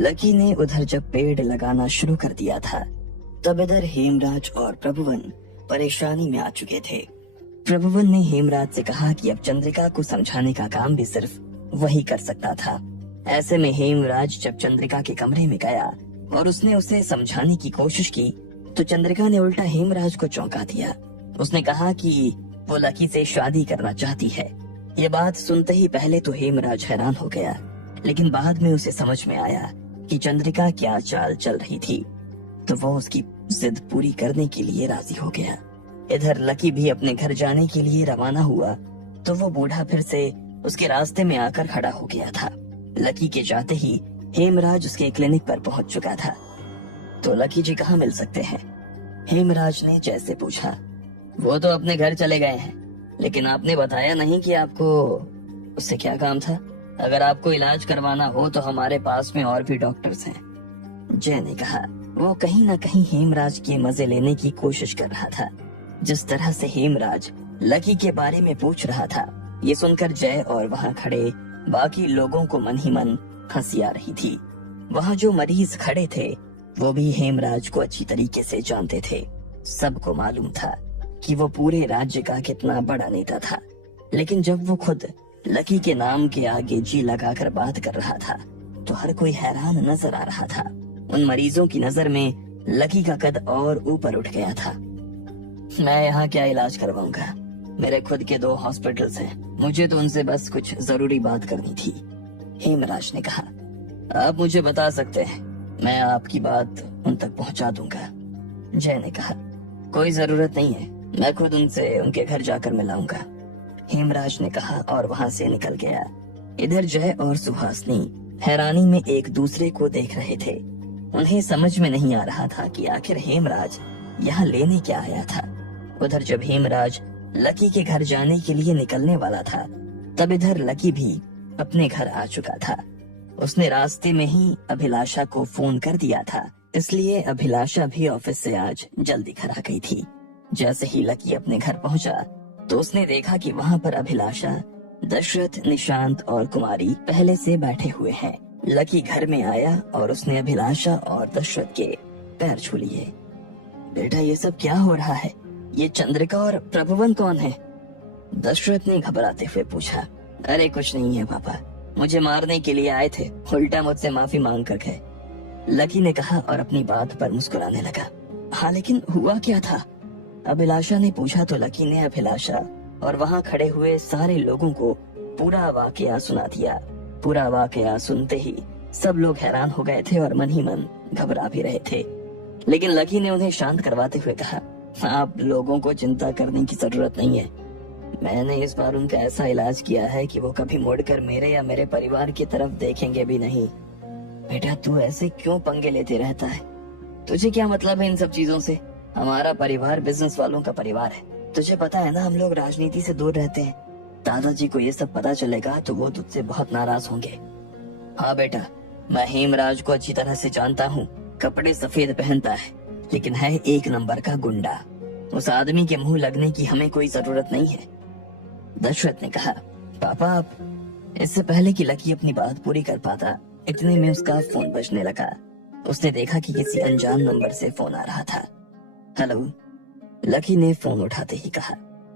Lucky ने उधर जब पेड़ लगाना शुरू कर दिया था, तब इधर हेमराज और प्रभुवन परेशानी में आ चुके थे। प्रभुवन ने हेमराज से कहा कि अब चंद्रिका को समझाने का काम भी सिर्फ वही कर सकता था। ऐसे में हेमराज जब चंद्रिका के कमरे में गया और उसने उसे समझाने की कोशिश की, तो चंद्रिका ने उल्टा हेमराज को चौंका दिया। उसने कहा कि वो लकी से शादी करना चाहती है। ये बात सुनते ही पहले तो हेमराज हैरान हो गया, लेकिन बाद में उसे समझ में आया कि चंद्रिका क्या चाल चल रही थी, तो वो उसकी जिद पूरी करने के लिए राजी हो गया। इधर लकी भी अपने घर जाने के लिए रवाना हुआ, तो वो बूढ़ा फिर से उसके रास्ते में आकर खड़ा हो गया था। लकी के जाते ही हेमराज उसके क्लिनिक पर पहुंच चुका था। तो लकी जी कहाँ मिल सकते हैं? हेमराज ने जैसे पूछा। वो तो अपने घर चले गए हैं, लेकिन आपने बताया नहीं कि आपको उससे क्या काम था। अगर आपको इलाज करवाना हो तो हमारे पास में और भी डॉक्टर्स हैं। जय ने कहा। वो कहीं ना कहीं हेमराज के मजे लेने की कोशिश कर रहा था। जिस तरह से हेमराज लकी के बारे में पूछ रहा था, ये सुनकर जय और वहाँ खड़े बाकी लोगों को मन ही मन हंसी आ रही थी। वहाँ जो मरीज खड़े थे वो भी हेमराज को अच्छी तरीके से जानते थे। सबको मालूम था कि वो पूरे राज्य का कितना बड़ा नेता था, लेकिन जब वो खुद लकी के नाम के आगे जी लगाकर बात कर रहा था, तो हर कोई हैरान नजर आ रहा था। उन मरीजों की नजर में लकी का कद और ऊपर उठ गया था। मैं यहाँ क्या इलाज करवाऊंगा? मेरे खुद के 2 हॉस्पिटल्स हैं, मुझे तो उनसे बस कुछ जरूरी बात करनी थी। हेमराज ने कहा। आप मुझे बता सकते हैं, मैं आपकी बात उन तक पहुँचा दूंगा। जय ने कहा। कोई जरूरत नहीं है, मैं खुद उनसे उनके घर जाकर मिलाऊंगा। हेमराज ने कहा और वहाँ से निकल गया। इधर जय और सुहासनी हैरानी में एक दूसरे को देख रहे थे। उन्हें समझ में नहीं आ रहा था कि आखिर हेमराज यहाँ लेने क्या आया था। उधर जब हेमराज लकी के घर जाने के लिए निकलने वाला था, तब इधर लकी भी अपने घर आ चुका था। उसने रास्ते में ही अभिलाषा को फोन कर दिया था, इसलिए अभिलाषा भी ऑफिस से आज जल्दी घर आ गई थी। जैसे ही लकी अपने घर पहुंचा, तो उसने देखा कि वहाँ पर अभिलाषा, दशरथ, निशांत और कुमारी पहले से बैठे हुए हैं। लकी घर में आया और उसने अभिलाषा और दशरथ के पैर छू लिए। बेटा, ये सब क्या हो रहा है? ये चंद्रिका और प्रभुवन कौन है? दशरथ ने घबराते हुए पूछा। अरे कुछ नहीं है पापा, मुझे मारने के लिए आए थे, उल्टा मुझसे माफी मांग कर गए, लकी ने कहा और अपनी बात पर मुस्कुराने लगा। हाँ, लेकिन हुआ क्या था? अभिलाषा ने पूछा तो लकी ने अभिलाषा और वहाँ खड़े हुए सारे लोगों को पूरा वाकया सुना दिया। पूरा वाकया सुनते ही सब लोग हैरान हो गए थे और मन ही मन घबरा भी रहे थे, लेकिन लकी ने उन्हें शांत करवाते हुए कहा, आप लोगों को चिंता करने की जरूरत नहीं है। मैंने इस बार उनका ऐसा इलाज किया है कि वो कभी मुड़कर मेरे या मेरे परिवार की तरफ देखेंगे भी नहीं। बेटा, तू ऐसे क्यों पंगे लेते रहता है? तुझे क्या मतलब है इन सब चीजों से? हमारा परिवार बिजनेस वालों का परिवार है, तुझे पता है ना, हम लोग राजनीति से दूर रहते हैं। दादाजी को ये सब पता चलेगा तो वो तुझसे बहुत नाराज होंगे। हाँ बेटा, मैं हेमराज को अच्छी तरह से जानता हूँ। कपड़े सफेद पहनता है, लेकिन है एक नंबर का गुंडा। उस आदमी के मुंह लगने की हमें कोई जरूरत नहीं है। दशरथ ने कहा। पापा, आप इससे पहले कि लकी अपनी बात पूरी कर पाता, इतने में उसका फोन बजने लगा। उसने देखा कि किसी अनजान नंबर से फोन आ रहा था। हेलो, लकी ने फोन उठाते ही कहा।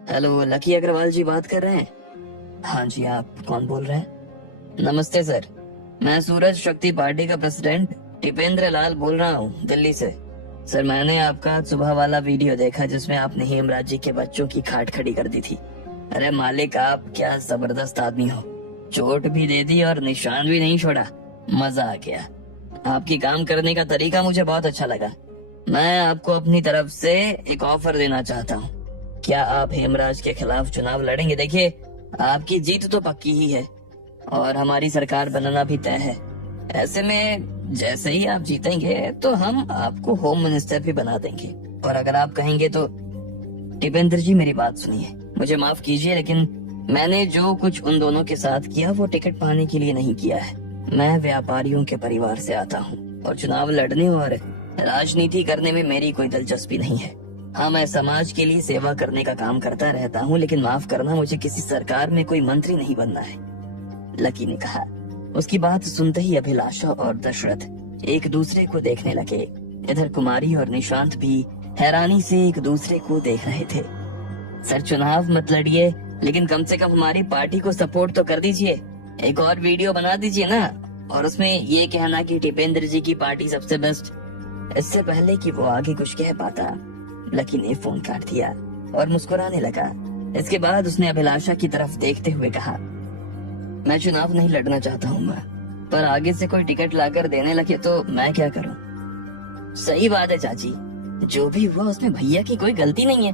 हेलो, लकी अग्रवाल जी बात कर रहे हैं? हाँ जी, आप कौन बोल रहे हैं? नमस्ते सर, मैं सूरज शक्ति पार्टी का प्रेसिडेंट टिपेंद्र लाल बोल रहा हूँ, दिल्ली से। सर, मैंने आपका सुबह वाला वीडियो देखा जिसमें आपने हेमराज जी के बच्चों की खाट खड़ी कर दी थी। अरे मालिक, आप क्या जबरदस्त आदमी हो, चोट भी दे दी और निशान भी नहीं छोड़ा, मजा आ गया। आपकी काम करने का तरीका मुझे बहुत अच्छा लगा। मैं आपको अपनी तरफ से एक ऑफर देना चाहता हूँ। क्या आप हेमराज के खिलाफ चुनाव लड़ेंगे? देखिए, आपकी जीत तो पक्की ही है और हमारी सरकार बनना भी तय है। ऐसे में जैसे ही आप जीतेंगे तो हम आपको होम मिनिस्टर भी बना देंगे, और अगर आप कहेंगे तो। टिपेंद्र जी, मेरी बात सुनिए, मुझे माफ कीजिए, लेकिन मैंने जो कुछ उन दोनों के साथ किया वो टिकट पाने के लिए नहीं किया है। मैं व्यापारियों के परिवार से आता हूँ और चुनाव लड़ने और राजनीति करने में मेरी कोई दिलचस्पी नहीं है। हाँ, मैं समाज के लिए सेवा करने का काम करता रहता हूँ, लेकिन माफ करना, मुझे किसी सरकार में कोई मंत्री नहीं बनना है, लकी ने कहा। उसकी बात सुनते ही अभिलाषा और दशरथ एक दूसरे को देखने लगे। इधर कुमारी और निशांत भी हैरानी से एक दूसरे को देख रहे थे। सर चुनाव मत लड़िए, लेकिन कम से कम हमारी पार्टी को सपोर्ट तो कर दीजिए। एक और वीडियो बना दीजिए ना, और उसमें ये कहना कि टिपेंद्र जी की पार्टी सबसे बेस्ट। इससे पहले कि वो आगे कुछ कह पाता, लकी ने फोन काट दिया और मुस्कुराने लगा। इसके बाद उसने अभिलाषा की तरफ देखते हुए कहा, मैं चुनाव नहीं लड़ना चाहता हूँ माँ, पर आगे से कोई टिकट लाकर देने लगे तो मैं क्या करूँ? सही बात है चाची, जो भी हुआ उसमें भैया की कोई गलती नहीं है।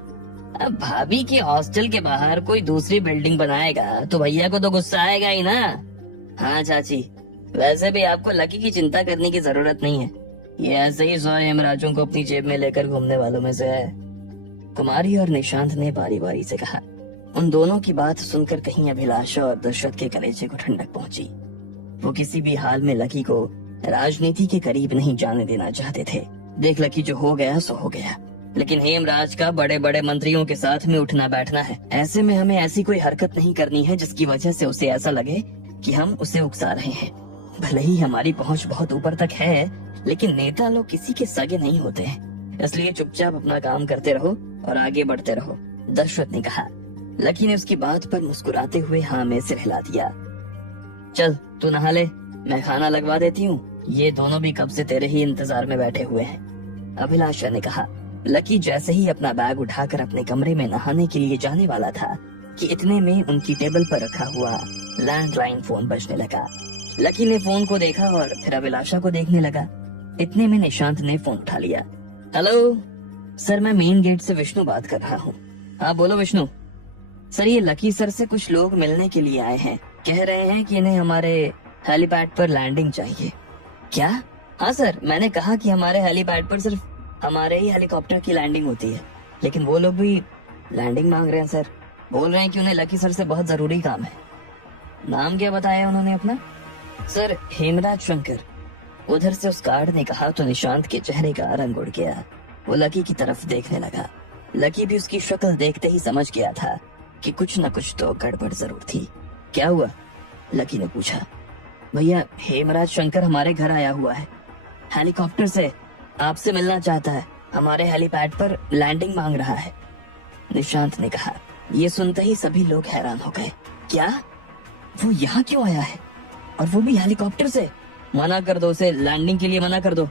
अब भाभी के हॉस्टल के बाहर कोई दूसरी बिल्डिंग बनाएगा तो भैया को तो गुस्सा आएगा ही ना। हाँ चाची, वैसे भी आपको लकी की चिंता करने की जरूरत नहीं है। ये ऐसे ही 100 हेमराजों को अपनी जेब में लेकर घूमने वालों में से है। कुमारी और निशांत ने बारी बारी से कहा। उन दोनों की बात सुनकर कहीं अभिलाषा और दशरथ के कलेजे को ठंडक पहुंची। वो किसी भी हाल में लकी को राजनीति के करीब नहीं जाने देना चाहते थे। देख लकी, जो हो गया सो हो गया, लेकिन हेमराज का बड़े बड़े मंत्रियों के साथ में उठना बैठना है। ऐसे में हमें ऐसी कोई हरकत नहीं करनी है जिसकी वजह से उसे ऐसा लगे कि हम उसे उकसा रहे हैं। भले ही हमारी पहुंच बहुत ऊपर तक है, लेकिन नेता लोग किसी के सगे नहीं होते हैं, इसलिए चुपचाप अपना काम करते रहो और आगे बढ़ते रहो, दशरथ ने कहा। लकी ने उसकी बात पर मुस्कुराते हुए हाँ में सिर हिला दिया। चल तू नहा ले, मैं खाना लगवा देती हूँ। ये दोनों भी कब से तेरे ही इंतजार में बैठे हुए हैं, अभिलाषा ने कहा। लकी जैसे ही अपना बैग उठाकर अपने कमरे में नहाने के लिए जाने वाला था कि इतने में उनकी टेबल पर रखा हुआ लैंडलाइन फोन बजने लगा। लकी ने फोन को देखा और फिर अभिलाषा को देखने लगा। इतने में निशांत ने फोन उठा लिया। हेलो सर, मैं मेन गेट से विष्णु बात कर रहा हूँ। हाँ बोलो विष्णु। सर, ये लकी सर से कुछ लोग मिलने के लिए आए हैं, कह रहे हैं कि इन्हें हमारे हेलीपैड पर लैंडिंग चाहिए। क्या? हाँ सर, मैंने कहा कि हमारे हेलीपैड पर सिर्फ हमारे ही हेलीकॉप्टर की लैंडिंग होती है, लेकिन वो लोग भी लैंडिंग मांग रहे हैं सर। बोल रहे हैं कि उन्हें लकी सर से बहुत जरूरी काम है। नाम क्या बताया उन्होंने अपना? सर, हेमराज शंकर। उधर से उस गार्ड ने कहा तो निशांत के चेहरे का रंग उड़ गया। वो लकी की तरफ देखने लगा। लकी भी उसकी शक्ल देखते ही समझ गया था कि कुछ न कुछ तो गड़बड़ जरूर थी। क्या हुआ? लकी ने पूछा। भैया, हेमराज शंकर हमारे घर आया हुआ है, हेलीकॉप्टर से आपसे मिलना चाहता है, हमारे हेलीपैड पर लैंडिंग मांग रहा है, निशांत ने कहा। ये सुनते ही सभी लोग हैरान हो गए। क्या? वो यहाँ क्यों आया है, और वो भी हेलीकॉप्टर से? मना कर दो उसे, लैंडिंग के लिए मना कर दो,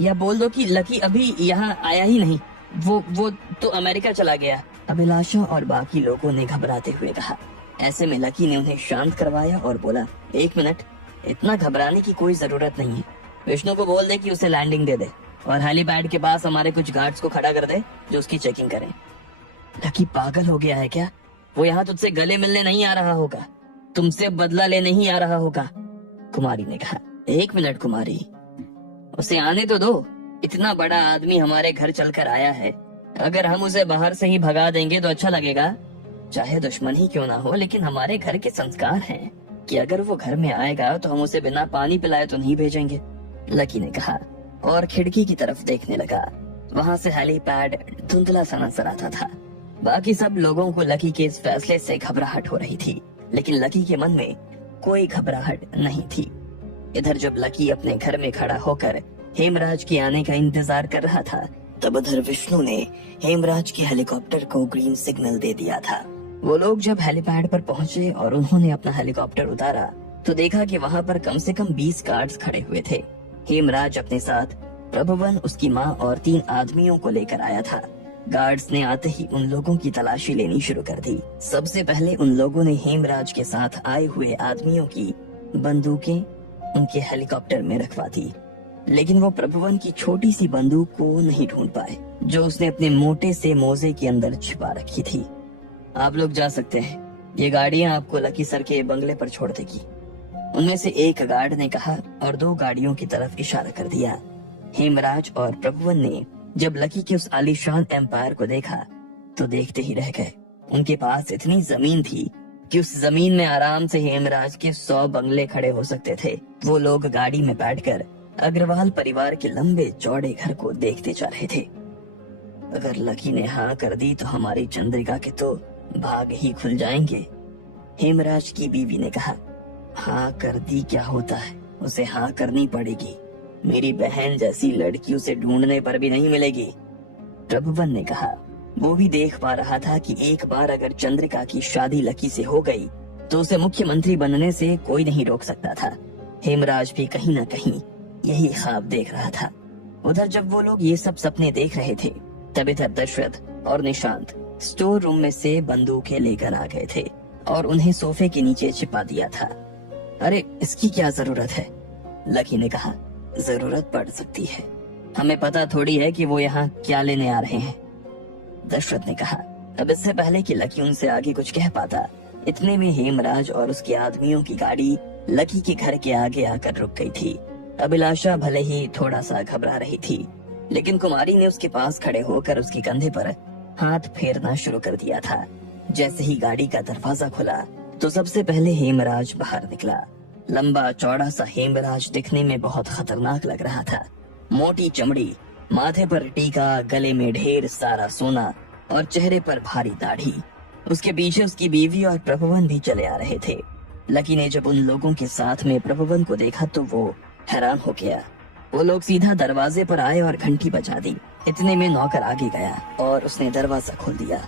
या बोल दो कि लकी अभी यहाँ आया ही नहीं, वो तो अमेरिका चला गया, अभिलाषा और बाकी लोगों ने घबराते हुए कहा। ऐसे में लकी ने उन्हें शांत करवाया और बोला, 1 मिनट, इतना घबराने की कोई जरूरत नहीं है। विष्णु को बोल दे कि उसे लैंडिंग दे दे और हेलीपैड के पास हमारे कुछ गार्ड्स को खड़ा कर दे जो उसकी चेकिंग करें। लकी पागल हो गया है क्या? वो यहाँ तुझसे गले मिलने नहीं आ रहा होगा, तुमसे बदला लेने ही आ रहा होगा, कुमारी ने कहा। 1 मिनट कुमारी, उसे आने तो दो। इतना बड़ा आदमी हमारे घर चलकर आया है, अगर हम उसे बाहर से ही भगा देंगे तो अच्छा लगेगा? चाहे दुश्मन ही क्यों ना हो, लेकिन हमारे घर के संस्कार हैं कि अगर वो घर में आएगा तो हम उसे बिना पानी पिलाए तो नहीं भेजेंगे, लकी ने कहा और खिड़की की तरफ देखने लगा। वहाँ से हेलीपैड धुंधला सा नजर आता था। बाकी सब लोगों को लकी के इस फैसले से घबराहट हो रही थी, लेकिन लकी के मन में कोई घबराहट नहीं थी। इधर जब लकी अपने घर में खड़ा होकर हेमराज के आने का इंतजार कर रहा था, तब उधर विष्णु ने हेमराज के हेलीकॉप्टर को ग्रीन सिग्नल दे दिया था। वो लोग जब हेलीपैड पर पहुंचे और उन्होंने अपना हेलीकॉप्टर उतारा तो देखा कि वहाँ पर कम से कम 20 गार्ड्स खड़े हुए थे। हेमराज अपने साथ प्रभुवन, उसकी माँ और 3 आदमियों को लेकर आया था। गार्ड्स ने आते ही उन लोगों की तलाशी लेनी शुरू कर दी। सबसे पहले उन लोगों ने हेमराज के साथ आए हुए आदमियों की बंदूकें उनके हेलीकॉप्टर में रखवा दी, लेकिन वो प्रभुवन की छोटी सी बंदूक को नहीं ढूंढ पाए जो उसने अपने मोटे से मोजे के अंदर छिपा रखी थी। आप लोग जा सकते हैं, ये गाड़ियां आपको लकी सर के बंगले पर छोड़ देगी, उनमें से एक गार्ड ने कहा और 2 गाड़ियों की तरफ इशारा कर दिया। हेमराज और प्रभुवन ने जब लकी के उस आलीशान एम्पायर को देखा तो देखते ही रह गए। उनके पास इतनी जमीन थी कि उस जमीन में आराम से हेमराज के 100 बंगले खड़े हो सकते थे। वो लोग गाड़ी में बैठकर अग्रवाल परिवार के लंबे चौड़े घर को देखते जा रहे थे। अगर लकी ने हाँ कर दी तो हमारी चंद्रिका के तो भाग ही खुल जाएंगे, हेमराज की बीवी ने कहा। हाँ कर दी क्या होता है, उसे हाँ करनी पड़ेगी। मेरी बहन जैसी लड़की उसे ढूंढने पर भी नहीं मिलेगी। प्रभुवन ने कहा। वो भी देख पा रहा था कि एक बार अगर चंद्रिका की शादी लकी से हो गई तो उसे मुख्यमंत्री बनने से कोई नहीं रोक सकता था। हेमराज भी कहीं न कहीं यही ख्वाब देख रहा था। उधर जब वो लोग ये सब सपने देख रहे थे तब इधर दशरथ और निशांत स्टोर रूम में से बंदूकें लेकर आ गए थे और उन्हें सोफे के नीचे छिपा दिया था। अरे इसकी क्या जरूरत है, लकी ने कहा। जरूरत पड़ सकती है, हमें पता थोड़ी है कि वो यहाँ क्या लेने आ रहे हैं, दशरथ ने कहा। अब इससे पहले कि लकी उनसे आगे कुछ कह पाता, इतने में हेमराज और उसके आदमियों की गाड़ी लकी के घर के आगे आकर रुक गई थी। अभिलाषा भले ही थोड़ा सा घबरा रही थी, लेकिन कुमारी ने उसके पास खड़े होकर उसके कंधे पर हाथ फेरना शुरू कर दिया था। जैसे ही गाड़ी का दरवाजा खुला तो सबसे पहले हेमराज बाहर निकला। लंबा चौड़ा सा हेमराज दिखने में बहुत खतरनाक लग रहा था। मोटी चमड़ी, माथे पर टीका, गले में ढेर सारा सोना और चेहरे पर भारी दाढ़ी। उसके पीछे उसकी बीवी और प्रभुवन भी चले आ रहे थे। लकी ने जब उन लोगों के साथ में प्रभुवन को देखा तो वो हैरान हो गया। वो लोग सीधा दरवाजे पर आए और घंटी बजा दी। इतने में नौकर आगे गया और उसने दरवाजा खोल दिया।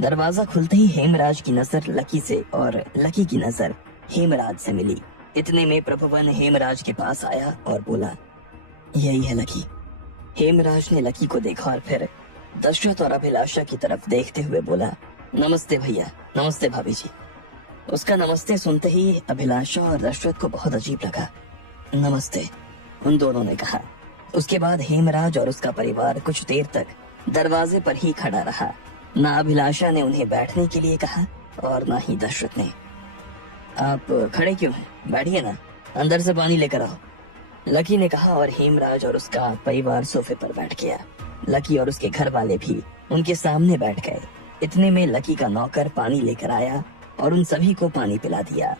दरवाजा खुलते ही हेमराज की नजर लकी से और लकी की नजर हेमराज से मिली। इतने में प्रभुवन हेमराज के पास आया और बोला, यही है लकी। हेमराज ने लकी को देखा और फिर दशरथ और अभिलाषा की तरफ देखते हुए बोला, नमस्ते भैया। नमस्ते भाभी जी। उसका नमस्ते सुनते ही अभिलाषा और दशरथ को बहुत अजीब लगा। नमस्ते, उन दोनों ने कहा। उसके बाद हेमराज और उसका परिवार कुछ देर तक दरवाजे पर ही खड़ा रहा। ना अभिलाषा ने उन्हें बैठने के लिए कहा और ना ही दशरथ ने। आप खड़े क्यों हैं? बैठिए ना, अंदर से पानी लेकर आओ, लकी ने कहा और हेमराज और उसका परिवार सोफे पर बैठ गया। लकी और उसके घर वाले भी उनके सामने बैठ गए। इतने में लकी का नौकर पानी लेकर आया और उन सभी को पानी पिला दिया।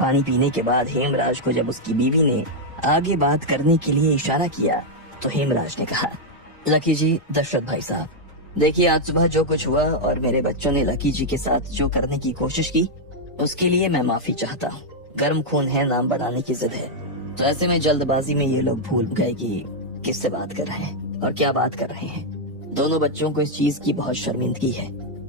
पानी पीने के बाद हेमराज को जब उसकी बीवी ने आगे बात करने के लिए इशारा किया तो हेमराज ने कहा, लकी जी, दशरथ भाई साहब, देखिए आज सुबह जो कुछ हुआ और मेरे बच्चों ने लकी जी के साथ जो करने की कोशिश की उसके लिए मैं माफी चाहता हूँ। गर्म खून है, नाम बनाने की जिद है, तो ऐसे में जल्दबाजी में ये लोग भूल गए कि किससे बात कर रहे हैं और क्या बात कर रहे हैं। दोनों बच्चों को इस चीज की बहुत शर्मिंदगी है।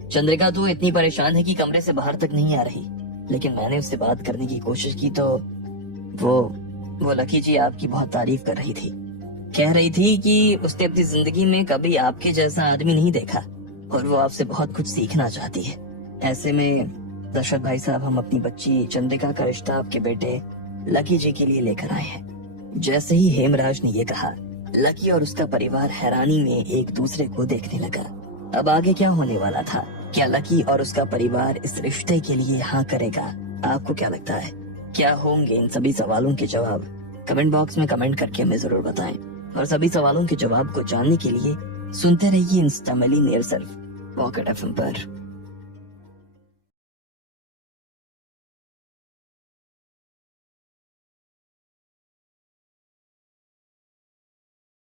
चंद्रिका तो इतनी परेशान है कि कमरे से बाहर तक नहीं आ रही, लेकिन मैंने उससे बात करने की कोशिश की तो वो लकी जी आपकी बहुत तारीफ कर रही थी। कह रही थी कि उसने अपनी जिंदगी में कभी आपके जैसा आदमी नहीं देखा और वो आपसे बहुत कुछ सीखना चाहती है। ऐसे में दशरथ भाई साहब, हम अपनी बच्ची चंद्रिका का रिश्ता आपके बेटे लकी जी के लिए लेकर आए हैं। जैसे ही हेमराज ने ये कहा, लकी और उसका परिवार हैरानी में एक दूसरे को देखने लगा। अब आगे क्या होने वाला था? क्या लकी और उसका परिवार इस रिश्ते के लिए हाँ करेगा? आपको क्या लगता है? क्या होंगे इन सभी सवालों के जवाब? कमेंट बॉक्स में कमेंट करके हमें जरूर बताएं और सभी सवालों के जवाब को जानने के लिए सुनते रहिए इंस्टा मिली नियर सेल्फ पॉकेट एफएम पर।